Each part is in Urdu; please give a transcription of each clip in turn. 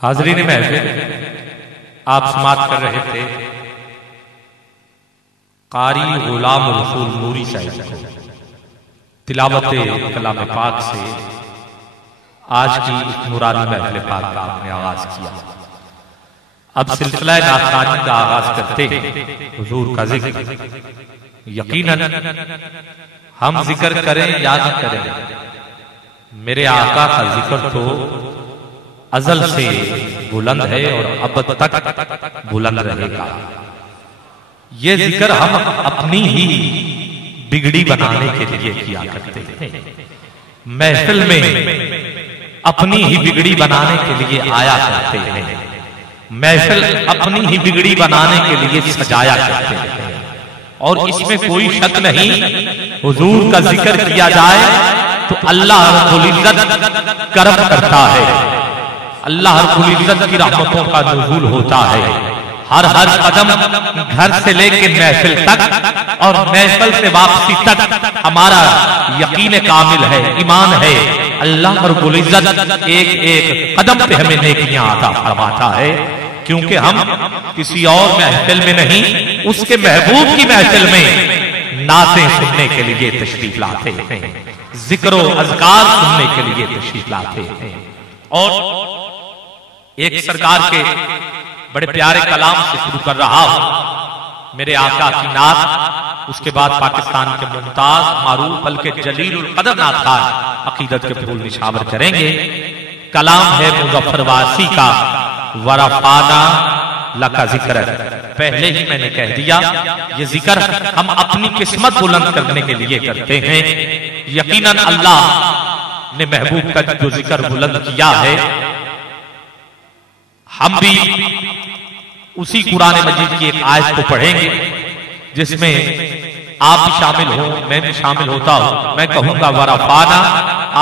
حاضرین محفل، آپ سماعت کر رہے تھے قاری غلام رسول نوری صاحب کو تلاوت کلام پاک سے آج کی نورانی محفل پاک کا آپ نے آغاز کیا۔ اب سلسلہ نعت خوانی کا آغاز کرتے ہیں حضور کا ذکر۔ یقیناً ہم ذکر کریں یا نہ کریں، میرے آقا کا ذکر تو ازل سے بلند ہے اور اب تک بلند رہے گا۔ یہ ذکر ہم اپنی ہی بگڑی بنانے کے لیے کیا کرتے ہیں، محفل میں اپنی ہی بگڑی بنانے کے لیے آیا کرتے ہیں، محفل اپنی ہی بگڑی بنانے کے لیے سجایا کرتے ہیں، اور اس میں کوئی شک نہیں حضور کا ذکر کیا جائے تو اللہ رب العزت کرم کرتا ہے، اللہ رب العزت کی رحمتوں کا نزول ہوتا ہے۔ ہر قدم گھر سے لے کے محفل تک اور محفل سے واپسی تک ہمارا یقین کامل ہے، ایمان ہے، اللہ رب العزت ایک ایک قدم پہ ہمیں نیکیاں عطا فرماتا ہے، کیونکہ ہم کسی اور محفل میں نہیں، اس کے محبوب کی محفل میں نعتیں سننے کے لیے تشریف لاتے ہیں، ذکر و اذکار سننے کے لیے تشریف لاتے ہیں۔ اور ایک سرکار کے بڑے پیارے کلام سے شروع کر رہا ہوں، میرے آقا کی نعت، اس کے بعد پاکستان کے ممتاز معروف بلکہ جلیل القدر نعت خان عقیدت کے پھول نشاور کریں گے۔ کلام ہے مظفر واسی کا ورفعنا لک ذکرک۔ پہلے ہی میں نے کہہ دیا یہ ذکر ہم اپنی قسمت بلند کرنے کے لیے کرتے ہیں۔ یقیناً اللہ نے محبوب کا جو ذکر بلند کیا ہے، ہم بھی اسی قرآن مجید کی ایک آیت کو پڑھیں گے جس میں آپ بھی شامل ہوں، میں بھی شامل ہوتا ہوں۔ میں کہوں گا ورفعنا،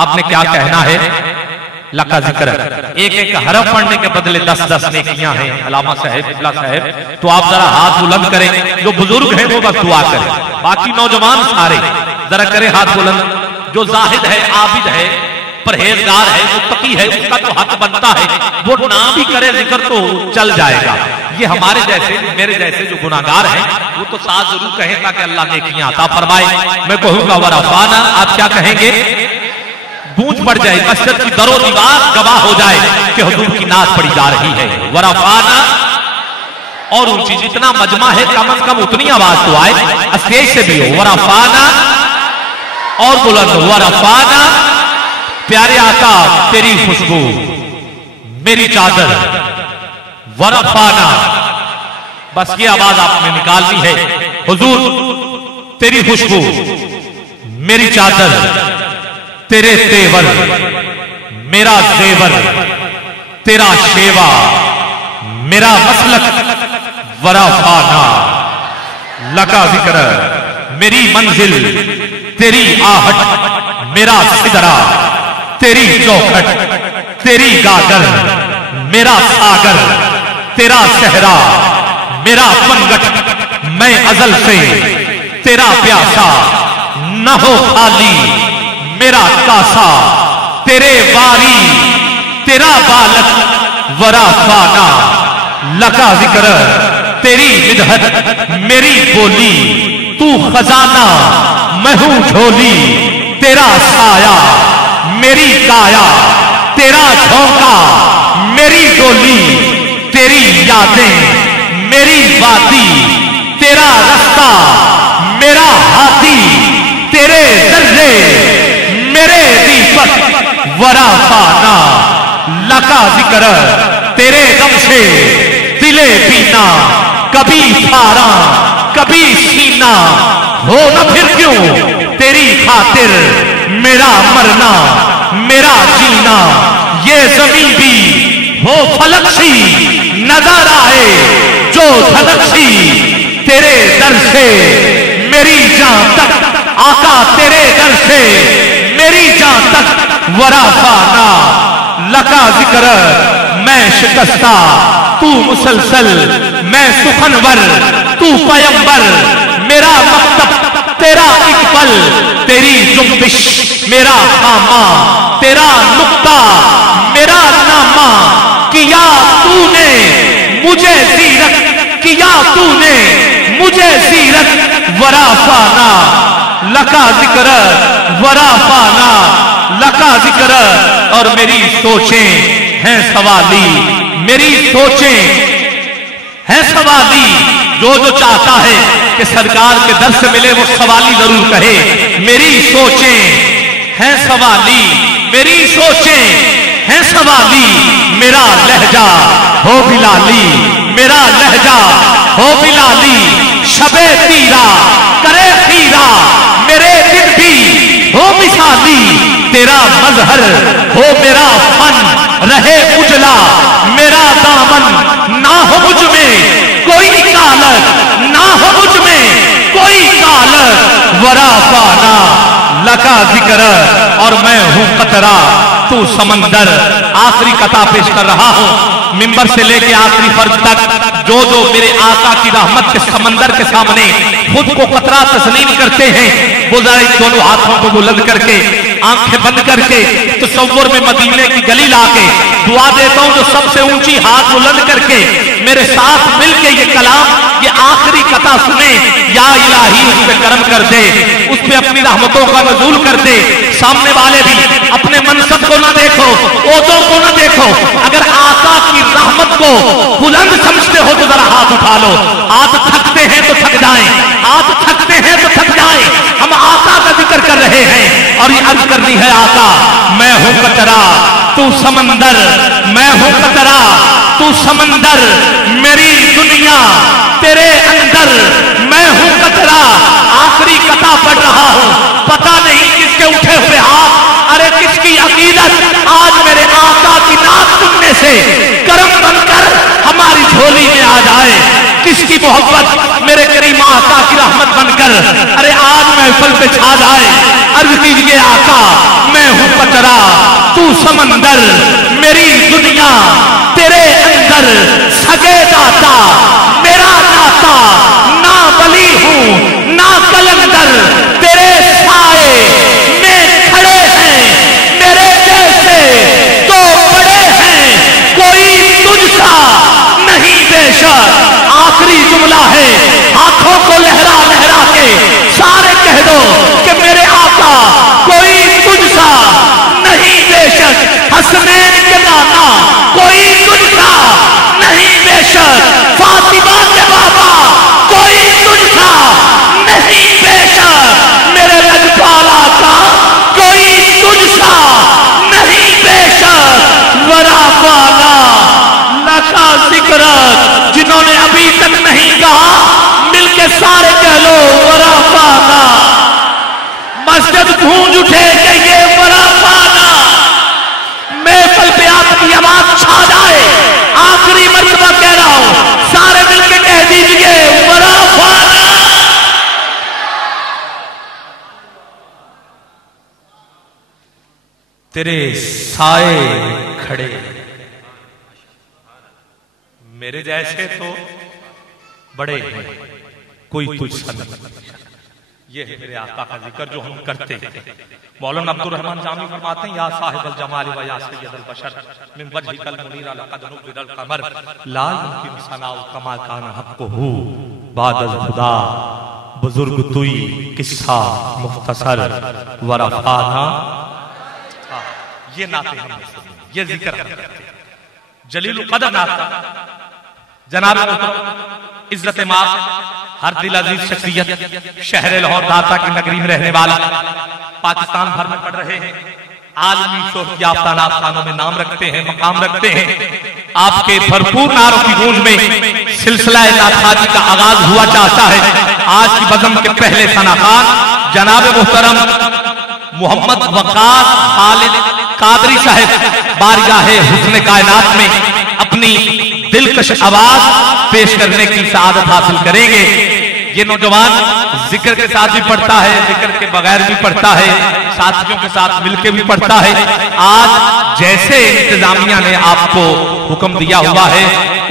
آپ نے کیا کہنا ہے؟ لک ذکرک۔ ایک ایک حرف پڑھنے کے بدلے 10 نیکیاں ہیں علامہ صاحب ابلا صاحب، تو آپ ذرا ہاتھ بلند کریں، جو بزرگ ہیں وہ بس دعا کریں، باقی نوجوان سارے ذرا کریں ہاتھ بلند۔ جو زاہد ہے، عابد ہے، پرہیزگار ہے، متقی ہے، اس کا تو حق بنتا ہے وہ نہ بھی کرے ذکر تو چل جائے گا۔ یہ ہمارے جیسے میرے جیسے جو گناہگار ہیں وہ تو ساتھ ضرور کہیں تاکہ اللہ نیکیاں عطا فرمائے۔ میں کہوں گا ورفعنا، آپ کیا کہیں گے؟ گونج پڑ جائے، مسجد کی در و دیوار گواہ ہو جائے کہ حضور کی نعت پڑھی جا رہی ہے۔ ورفعنا، اور اونچی جتنا مجمع ہے کم از کم اتنی آواز تو آئے، اسٹیج سے بھی ہو۔ ورفعنا، اور بلند ورفعنا۔ پیارے آقا تیری خوشبو میری چادر، ورفعنا، بس یہ آواز آپ نے نکالنی ہے۔ حضور تیری خوشبو میری چادر، تیرے تیور میرا زیور، تیرا شیوا میرا مسلک، ورفعنا لک ذکرک۔ میری منزل تیری آہٹ، میرا سدرا تیری چوکھٹ، تیری گاگر میرا ساگر، تیرا صحرا میرا پنگٹ، میں ازل سے تیرا پیاسا، نہ ہو خالی میرا کاسا، تیرے واری تیرا بالک، ورفعنا لک ذکرک۔ تیری مدحت میری بولی، تو خزانہ میں ہوں جھولی، تیرا سایہ میری کایا، تیرا جھونکا میری ڈولی، تیری یادیں میری وادی، تیرا رستہ میرا ہاتھی، تیرے ذرے میرے دیپک، ورفعنا لک ذکرک۔ تیرے غم سے دلے بینا، کبھی پھاراں کبھی سینہ، ہو نہ پھر کیوں تیری خاطر میرا مرنا میرا جینا، یہ زمین بھی ہو فلک سی نظر آئے جو دھڑک سی، تیرے در سے میری جان تک، آقا تیرے در سے میری جان تک، ورفعنا لک ذکرک۔ میں شکستہ تو مسلسل، میں سخنور تو پیمبر، میرا مکتب تیرا اقبال، تیری جنبش میرا خامہ، تیرا نقطہ میرا نامہ، کیا مجھے زیرت کیا تو نے مجھے زیرت ورا فانا لکا ذکر ورا فانا لکا ذکر اور میری سوچیں ہیں سوالی میری سوچیں ہیں سوالی جو چاہتا ہے کہ سرکار کے در سے ملے وہ سوالی ضرور کہے میری سوچیں ہیں سوالی میری سوچیں ہیں سوالی میرا لہجہ ہو بلالی میرا لہجہ ہو بلالی شبے تیرا کرے خیرہ میرے دل بھی ہو مثالی تیرا مظہر ہو میرا فن رہے اجلا میرا دامن نہ ہو مجھ میں کوئی کالت نہ ہو مجھ میں کوئی کالت ورا فانا لکا ذکر اور میں ہوں قطرہ تو سمندر آخری قطعہ پیش کر رہا ہوں منبر سے لے کے آخری فرض تک جو میرے آقا کی رحمت کے سمندر کے سامنے خود کو قطرہ تسلیم کرتے ہیں وہ ذرا دونوں ہاتھوں کو بلند کر کے آنکھیں بند کر کے تصور میں مدینے کی گلی لا کے دعا دیتا ہوں جو سب سے اونچی ہاتھ بلند کر کے میرے ساتھ مل کے یہ کلام یہ آخری قطعہ سنیں یا الہی اس پہ کرم کر دے اس پہ اپنی رحمتوں کا نزول کر دے سامنے والے بھی اپنے منصب کو نہ دیکھو عہدوں کو نہ دیکھو اگر آقا کی رحمت کو بلند سمجھتے ہو تو ذرا ہاتھ اٹھا لو آج تھکتے ہیں تو تھک جائیں آج تھکتے ہیں تو تھک جائیں ہم آقا کا ذکر کر رہے ہیں اور یہ عرض کرنی ہے آقا میں ہوں قطرہ تو سمندر میں ہوں قطرہ تو سمندر میری دنیا تیرے اندر میں ہوں قطرہ آخری قطعہ پڑھ رہا ہوں پتہ نہیں کس کے اٹھے ہوئے ہاتھ ارے کس کی عقیدت آج میرے آقا کی نعت سننے سے کرم بن کر ہماری جھولی میں آ جائے کس کی محبت میرے کریم آقا کی رحمت بن کر ارے آج محفل پہ چھا جائے عرض کیجئے آقا میں ہوں قطرہ تو سمندر میری دنیا تیرے اندر سگے داتا میرا داتا نہ ولی ہوں نہ کلندر تیرے سائے میں کھڑے ہیں میرے جیسے تو بڑے ہیں کوئی تجھ سا نہیں بے شک آخری جملہ ہے ہاتھوں کو لہرا لہرا کے سارے کہہ دو کہ میرے آقا کوئی تجھ سا نہیں بے شک حسنین کے دانا کوئی تجھ سا نہیں بے شک فاطمہ کے بابا کوئی تجھ سا نہیں بے شک میرے لجپال آقا کوئی تجھ سا نہیں بے شک ورا فانا لکا ذکرت جنہوں نے ابھی تک نہیں کہا مل کے سارے کہہ لو ورا فانا مسجد گونج اٹھے کہ یہ ورا فانا محفل پہ آپ کی آواز چھا جائے آخری مرتبہ کہہ رہا ہوں سارے مل کے کہہ دیجئے ورا فانا تیرے سائے کھڑے میرے جیسے تو بڑے ہیں کوئی تجھ سا نہیں یہ ہے میرے آقا کا ذکر جو ہم کرتے ہیں مولانا عبد الرحمن جامی فرماتے ہیں یا صاحب الجمال و یا سید البشر من وجهك المنیر لقد نور القمر لا يمكن ثناء كما كان حقه بعد الخدا بزرگ توئی قصہ مختصر ورفانا یہ نعتیں ہم نے سنی یہ ذکر ہم کرتے ہیں جلیل القدر نعت جناب عزت ماں ہر دل عزیز شخصیت شہر لاہور داتا کی نگری میں رہنے والا پاکستان بھر میں پڑھ رہے ہیں عالمی شہرت یافتہ نعت میں نام رکھتے ہیں مقام رکھتے ہیں آپ کے بھرپور نعروں کی گونج میں سلسلہ نعت خوانی کا آغاز ہوا چاہتا ہے آج کی بزم کے پہلے ثناخوان جناب محترم محمد وقاص خالد قادری صاحب بارگاہ حسن کائنات میں اپنی دلکش آواز پیش کرنے کی سعادت حاصل کریں گے یہ نوجوان ذکر کے ساتھ بھی پڑھتا ہے ذکر کے بغیر بھی پڑھتا ہے ساتھیوں کے ساتھ مل کے بھی پڑھتا ہے آج جیسے انتظامیہ نے آپ کو حکم دیا ہوا ہے